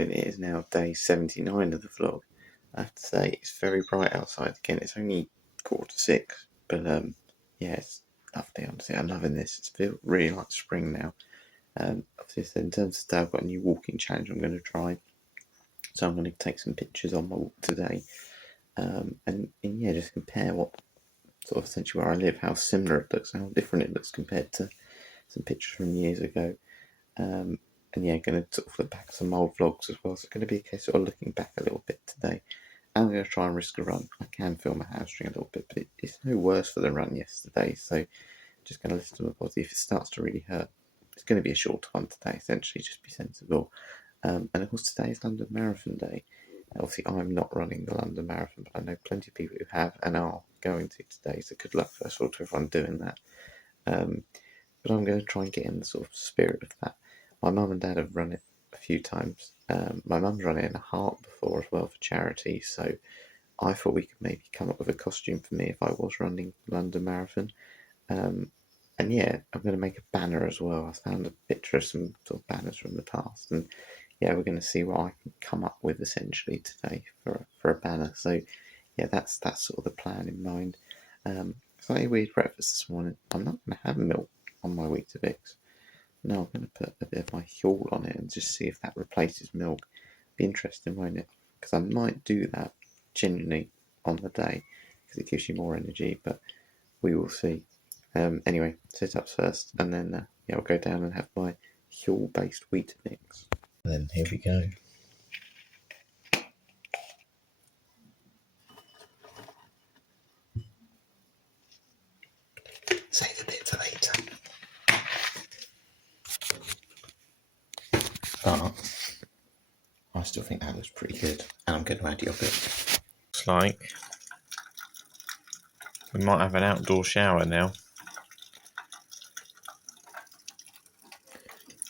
morning. It is now day 79 of the vlog. I have to say, it's very bright outside. Again, it's only 5:45, but yeah, it's lovely. Honestly, I'm loving this. It feels really like spring now. Obviously, in terms of today, I've got a new walking challenge I'm going to try. So I'm going to take some pictures on my walk today, and yeah, just compare what sort of essentially where I live, how similar it looks, how different it looks compared to some pictures from years ago. And yeah, going to sort of look back at some old vlogs as well. So it's going to be a case of looking back a little bit today. And I'm going to try and risk a run. I can feel my hamstring a little bit, but it's no worse for the run yesterday. So just going to listen to my body. If it starts to really hurt, it's going to be a short one today, essentially. Just be sensible. And of course, today is London Marathon Day. Obviously, I'm not running the London Marathon, but I know plenty of people who have and are going to today. So good luck, first of all, to everyone doing that. But I'm going to try and get in the sort of spirit of that. My mum and dad have run it a few times. My mum's run it in a heart before as well for charity, so I thought we could maybe come up with a costume for me if I was running London Marathon. And yeah, I'm going to make a banner as well. I found a picture of some sort of banners from the past, and yeah, we're going to see what I can come up with essentially today for a banner. So yeah, that's sort of the plan in mind. Slightly weird breakfast this morning. I'm not going to have milk on my Weetabix. No, I'm going to put a bit of my Huel on it and just see if that replaces milk. Be interesting, won't it? Because I might do that genuinely on the day because it gives you more energy, but we will see. Anyway, sit-ups first, and then yeah, I'll go down and have my Huel-based Weetabix. And then here we go. Save the bit for later. But I still think that looks pretty good, and I'm going to add yogurt. Looks like we might have an outdoor shower now.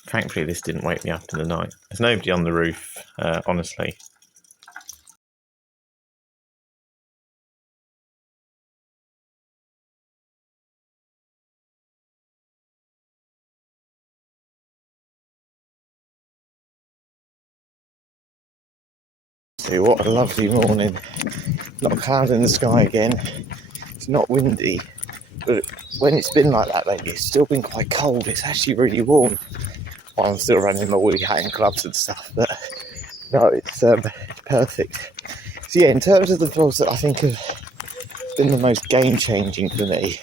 Thankfully, this didn't wake me up in the night. There's nobody on the roof, honestly. See what a lovely morning. Not a cloud in the sky again. It's not windy, but when it's been like that lately, it's still been quite cold. It's actually really warm. While I'm still running my woolly hat and gloves and stuff, but no, it's perfect. So yeah, in terms of the vlogs that I think have been the most game-changing for me,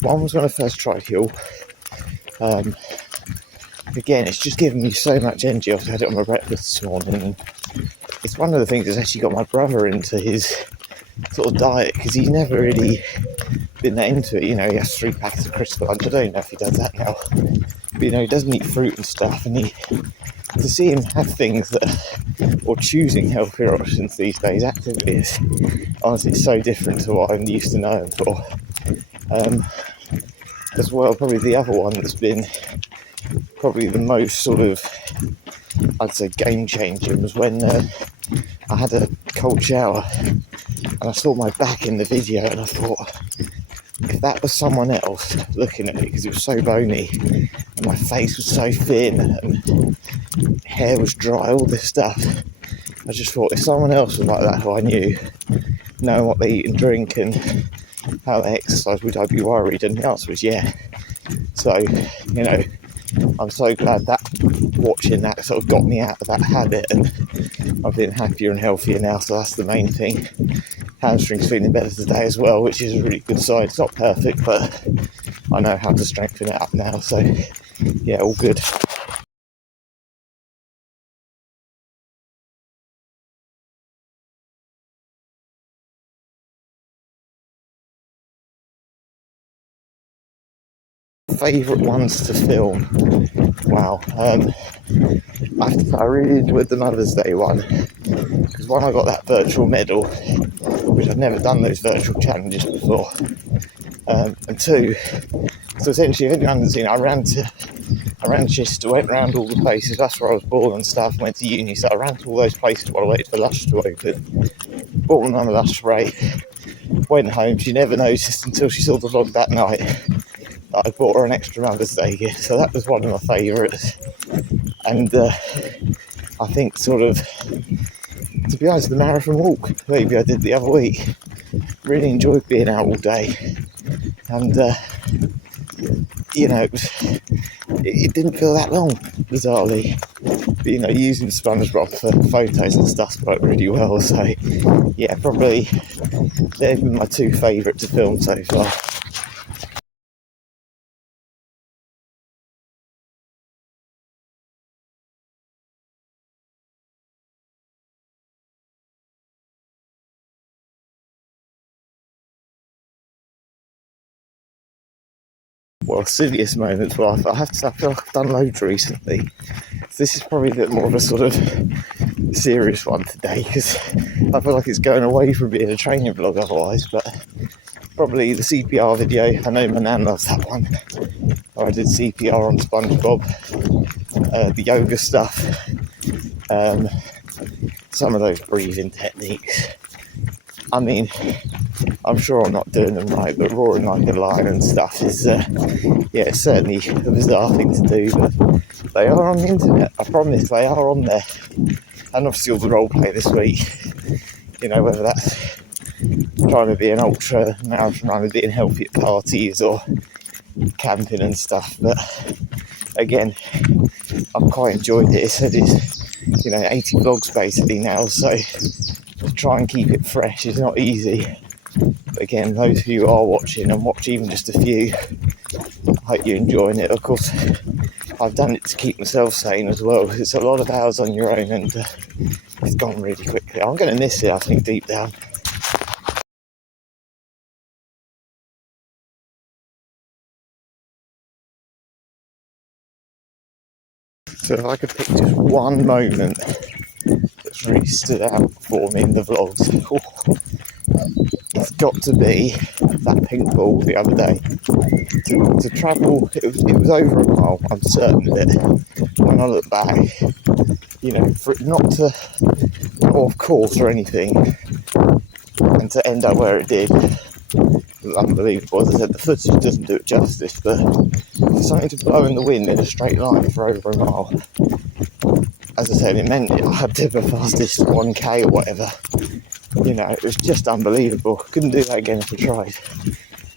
one was when I first tried Huel. Again, it's just given me so much energy. I've had it on my breakfast this morning, and it's one of the things that's actually got my brother into his sort of diet, because he's never really been that into it. You know, he has 3 packets of Crystal lunch. I don't know if he does that now, but you know, he doesn't eat fruit and stuff, and to see him have things that, or choosing healthier options these days, actively, is honestly so different to what I'm used to knowing for. As well, probably the other one that's been probably the most sort of, I'd say, game changing was when I had a cold shower and I saw my back in the video, and I thought, if that was someone else looking at it, because it was so bony and my face was so thin and hair was dry, all this stuff, I just thought, if someone else was like that who I knew, knowing what they eat and drink and how they exercise, would I be worried? And the answer was yeah. So, you know, I'm so glad that watching that sort of got me out of that habit, and I've been happier and healthier now, so that's the main thing. Hamstring's feeling better today as well, which is a really good sign. It's not perfect, but I know how to strengthen it up now, so yeah, all good. Favourite ones to film? Wow, I have to say I really enjoyed the Mother's Day one, because one, I got that virtual medal, which I've never done those virtual challenges before, and 2, so essentially, if anyone hasn't seen it, I ran Chester, went round all the places. That's where I was born and stuff, went to uni, so I ran to all those places while I waited for Lush to open. Bought my mum a Lush spray, went home. She never noticed until she saw the vlog that night that I bought her an extra Mother's Day gift, so that was one of my favourites. And I I think sort of, to be honest, the marathon walk maybe I did the other week, really enjoyed being out all day, and it didn't feel that long, bizarrely. But, using SpongeBob for photos and stuff worked really well, so yeah, probably they've been my two favourite to film so far. Well, silliest moments, well, I have to say, I feel like I've done loads recently. So this is probably a bit more of a sort of serious one today, because I feel like it's going away from being a training vlog otherwise, but probably the CPR video. I know my nan loves that one. I did CPR on SpongeBob, the yoga stuff, some of those breathing techniques. I mean, I'm sure I'm not doing them right, but roaring like a lion and stuff is, certainly a bizarre thing to do, but they are on the internet, I promise, they are on there. And obviously all the role play this week, whether that's trying to be an ultra marathon runner, being healthy at parties or camping and stuff, but again, I've quite enjoyed it. It's 80 vlogs basically now, so to try and keep it fresh is not easy. But again, those of you who are watching, and watch even just a few, I hope you're enjoying it. Of course, I've done it to keep myself sane as well. It's a lot of hours on your own, and it's gone really quickly. I'm going to miss it, I think, deep down. So if I could pick just one moment that's really stood out for me in the vlogs, it's got to be that pink ball the other day. To travel, it was over a mile, I'm certain of it. When I look back, for it not to go off course or anything, and to end up where it did, was unbelievable. As I said, the footage doesn't do it justice, but for something to blow in the wind in a straight line for over a mile, as I said, it meant I had to do the fastest 1k or whatever. It was just unbelievable. Couldn't do that again if I tried.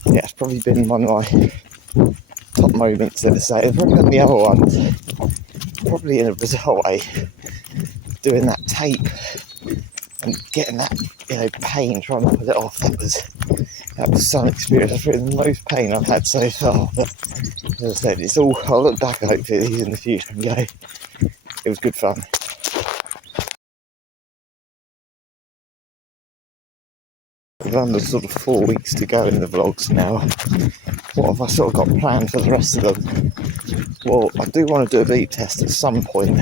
Yeah, it's probably been one of my top moments, let's say. There's probably been the other ones, probably in a bizarre way, doing that tape and getting that, pain, trying to pull it off. That was some experience. That's probably the most pain I've had so far. But as I said, I'll look back hopefully in the future and go, it was good fun. We've under sort of 4 weeks to go in the vlogs now. What have I sort of got planned for the rest of them? Well, I do want to do a beep test at some point,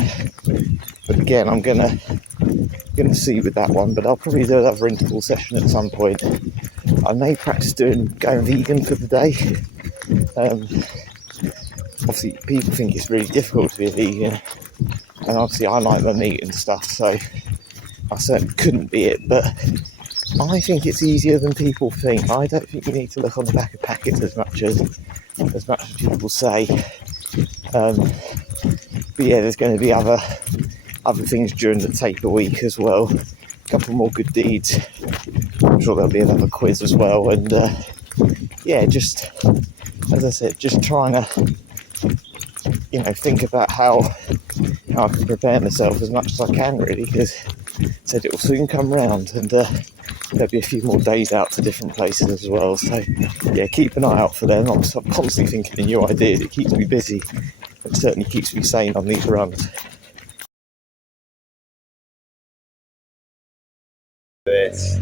but again, I'm gonna see with that one. But I'll probably do another interval session at some point. I may practice going vegan for the day. Obviously, people think it's really difficult to be a vegan, and obviously I like my meat and stuff, so I certainly couldn't be it. But I think it's easier than people think. I don't think you need to look on the back of packets as much as people say. But yeah, there's going to be other things during the taper week as well. A couple more good deeds. I'm sure there'll be another quiz as well. And just as I said, just trying to think about how I can prepare myself as much as I can, really, because I said it will soon come round, and there'll be a few more days out to different places as well. So yeah, keep an eye out for them. I'm constantly thinking of new ideas. It keeps me busy. It certainly keeps me sane on these runs. This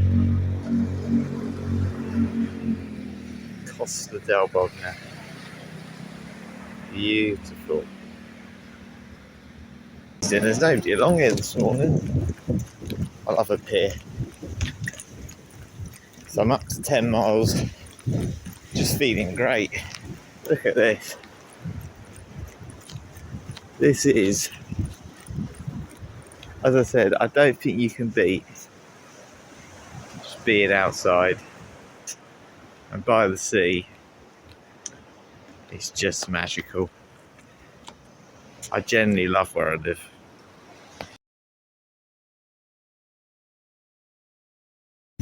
Costa del Bognor. Beautiful. There's nobody along here this morning. I love up here. So I'm up to 10 miles. Just feeling great. Look at this. This is, as I said, I don't think you can beat just being outside and by the sea. It's just magical. I genuinely love where I live.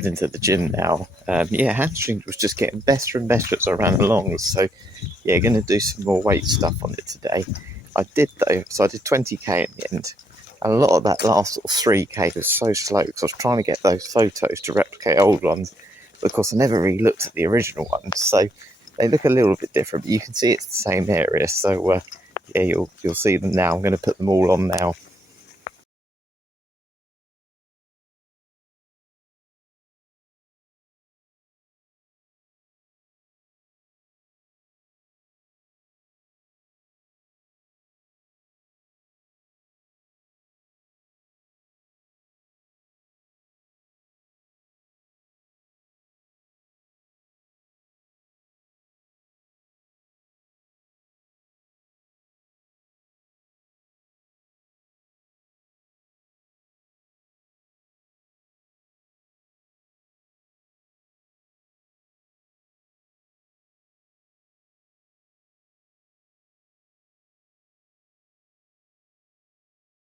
into the gym now. Yeah, hamstring was just getting better and better as I ran along. So yeah, going to do some more weight stuff on it today. I did though, so I did 20k in the end. And a lot of that last sort of 3k was so slow because I was trying to get those photos to replicate old ones. But of course, I never really looked at the original ones, so they look a little bit different. But you can see it's the same area, so yeah, you'll see them now. I'm going to put them all on now.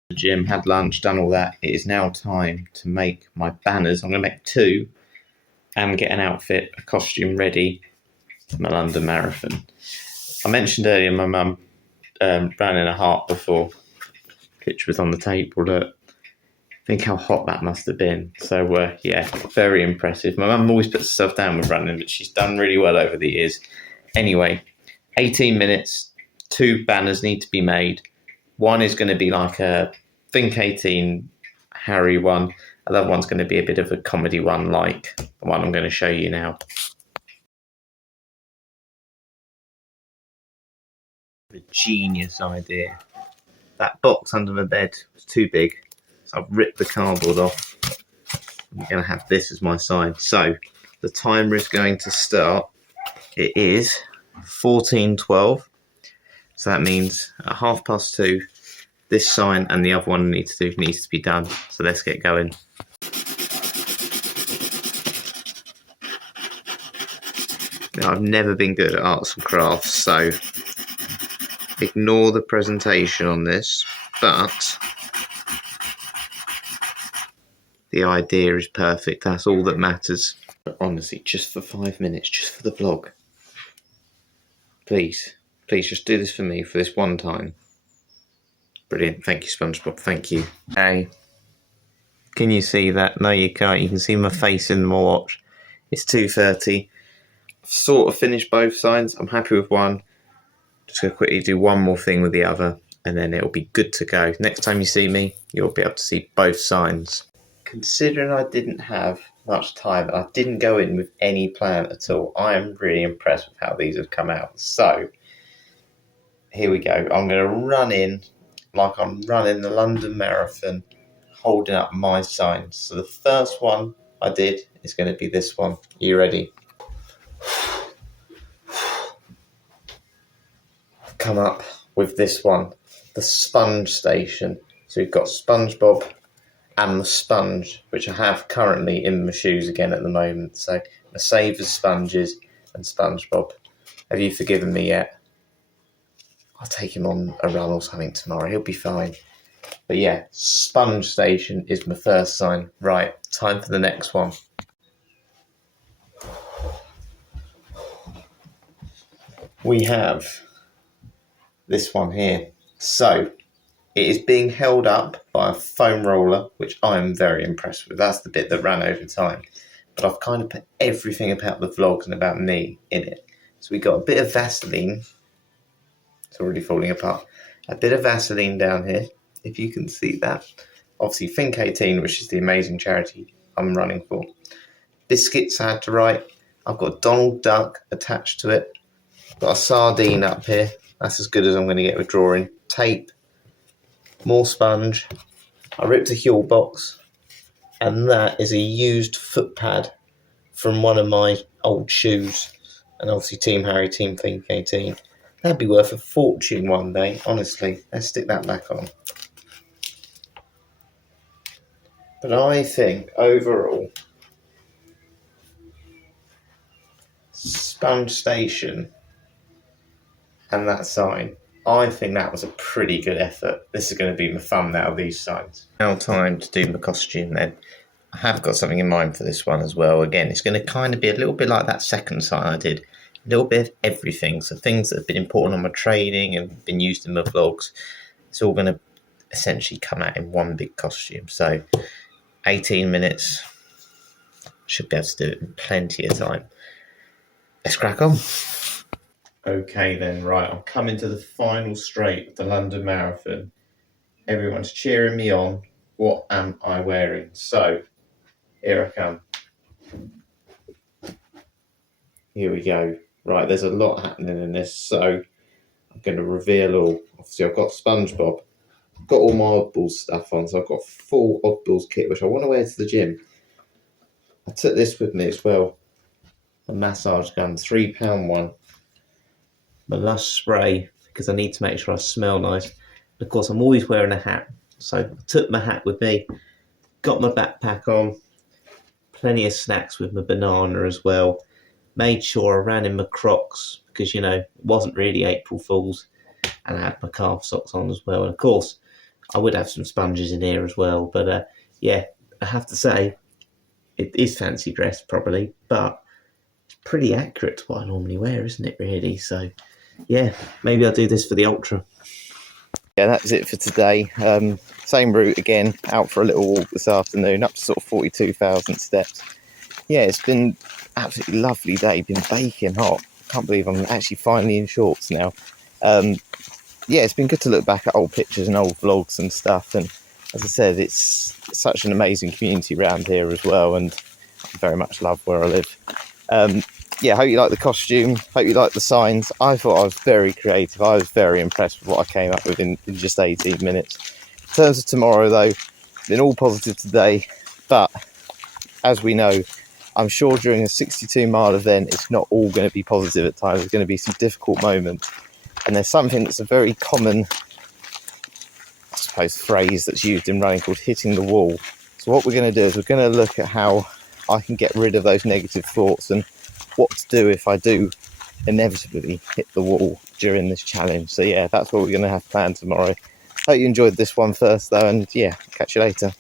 The gym, had lunch, done all that. It is now time to make my banners. I'm going to make 2 and get an outfit, a costume ready for my London Marathon. I mentioned earlier my mum ran in a heart before, which was on the table. Look, think how hot that must have been. So yeah, very impressive. My mum always puts herself down with running, but she's done really well over the years. Anyway, 18 minutes, 2 banners need to be made. One is going to be like a THINK18 Harry one. Another one's going to be a bit of a comedy one, like the one I'm going to show you now. A genius idea. That box under the bed was too big, so I've ripped the cardboard off. I'm going to have this as my sign. So the timer is going to start. It is 14:12. So that means at 2:30, this sign and the other one needs to be done. So let's get going. Now, I've never been good at arts and crafts, so ignore the presentation on this, but the idea is perfect. That's all that matters. But honestly, just for 5 minutes, just for the vlog. Please just do this for me for this one time. Brilliant. Thank you, SpongeBob. Thank you. Hey, can you see that? No, you can't. You can see my face in my watch. It's 2:30. I've sort of finished both sides. I'm happy with one. Just going to quickly do one more thing with the other, and then it'll be good to go. Next time you see me, you'll be able to see both signs. Considering I didn't have much time and I didn't go in with any plan at all, I am really impressed with how these have come out. So, here we go. I'm going to run in like I'm running the London Marathon, holding up my signs. So the first one I did is going to be this one. Are you ready? I've come up with this one, the sponge station. So we've got SpongeBob and the sponge, which I have currently in my shoes again at the moment. So I'm going to save as sponges and SpongeBob. Have you forgiven me yet? I'll take him on a run or something tomorrow. He'll be fine. But yeah, sponge station is my first sign. Right, time for the next one. We have this one here. So it is being held up by a foam roller, which I'm very impressed with. That's the bit that ran over time. But I've kind of put everything about the vlogs and about me in it. So we got a bit of Vaseline. It's already falling apart. A bit of Vaseline down here, if you can see that. Obviously, THINK18, which is the amazing charity I'm running for. Biscuits I had to write. I've got Donald Duck attached to it. Got a sardine up here. That's as good as I'm going to get with drawing. Tape. More sponge. I ripped a Huel box. And that is a used foot pad from one of my old shoes. And obviously Team Harry, Team THINK18. That'd be worth a fortune one day, honestly. Let's stick that back on. But I think, overall, Sponge Station and that sign, I think that was a pretty good effort. This is going to be my thumbnail, these signs. Now time to do my costume then. I have got something in mind for this one as well. Again, it's going to kind of be a little bit like that second sign I did. A little bit of everything. So things that have been important on my training and been used in my vlogs, it's all going to essentially come out in one big costume. So 18 minutes, should be able to do it in plenty of time. Let's crack on. Okay then, right, I'm coming to the final straight of the London Marathon. Everyone's cheering me on. What am I wearing? So, here I come. Here we go. Right, there's a lot happening in this, so I'm going to reveal all. Obviously, I've got SpongeBob. I've got all my Oddballs stuff on, so I've got a full Oddballs kit, which I want to wear to the gym. I took this with me as well. A massage gun, £3 one. My Lush spray, because I need to make sure I smell nice. And of course, I'm always wearing a hat, so I took my hat with me, got my backpack on, plenty of snacks with my banana as well. Made sure I ran in my Crocs, because, you know, it wasn't really April Fool's, and I had my calf socks on as well. And of course, I would have some sponges in here as well. But yeah, I have to say, it is fancy dress probably, but it's pretty accurate to what I normally wear, isn't it, really? So yeah, maybe I'll do this for the ultra. Yeah, that's it for today. Same route again, out for a little walk this afternoon, up to sort of 42,000 steps. Yeah, it's been absolutely lovely day, been baking hot. Can't believe I'm actually finally in shorts now. Yeah, it's been good to look back at old pictures and old vlogs and stuff, and as I said, it's such an amazing community around here as well, and I very much love where I live. Yeah, hope you like the costume, hope you like the signs. I thought I was very creative. I was very impressed with what I came up with in just 18 minutes. In terms of tomorrow though, been all positive today, but as we know, I'm sure during a 62-mile event, it's not all going to be positive at times. There's going to be some difficult moments. And there's something that's a very common, I suppose, phrase that's used in running called hitting the wall. So what we're going to do is we're going to look at how I can get rid of those negative thoughts and what to do if I do inevitably hit the wall during this challenge. So yeah, that's what we're going to have planned tomorrow. Hope you enjoyed this one first though, and yeah, catch you later.